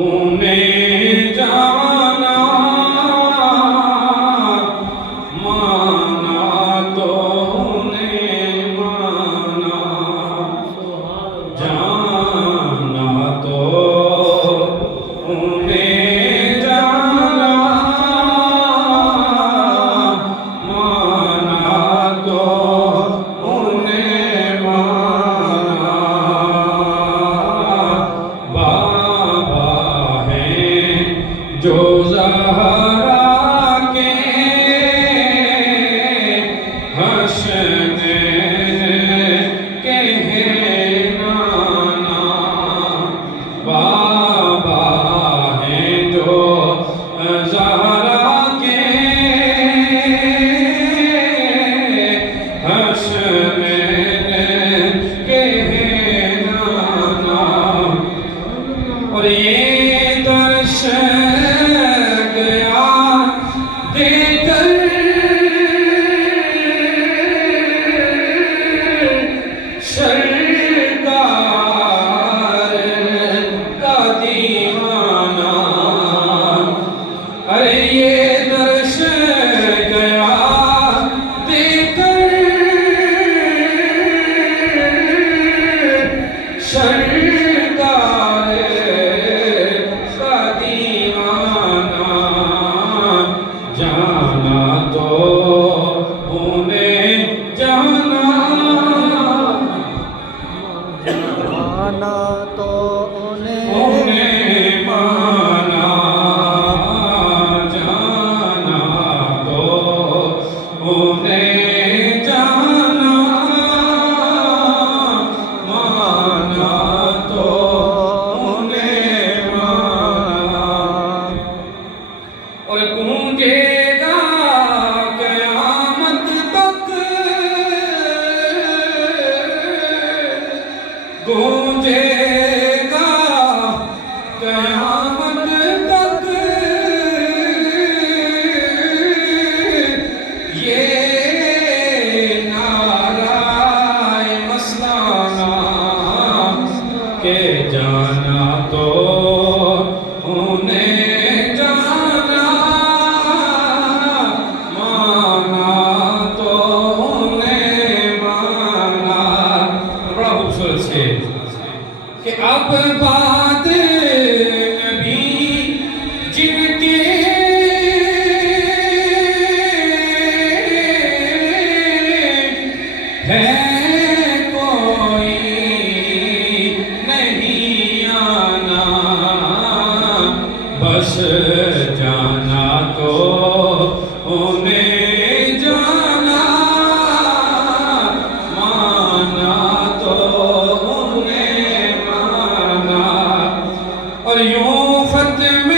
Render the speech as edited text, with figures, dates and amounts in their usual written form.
انہیں جانا مانا تو انہیں مانا جانا تو انہیں جانا مانا تو انہیں مانا بابا ہیں جو زہرا کے حسنین کے ہیں نانا بابا ہیں جو زہرا کے حسنین کے ہیں نانا اور یہ درس گیا دے کر سرکار کا دیوانہ ارے یہ درس گیا دے کر سرکار کا دیوانہ جانا تو انہیں جانا مانا تو انہیں مانا جانا تو انہیں جانا مانا تو انہیں مانا اور گونجے گا قیامت تک گونجے گا قیامت تک یہ نعرہ مسلانا کہ جانا تو انہیں جانا مانا تو انہیں مانا بڑا خوبصورت سے کہ اب بات نبی جن کے ہے کوئی نہیں آنا بس جانا تو انہیں جانا مانا تو انہیں مانا اور یوں ختم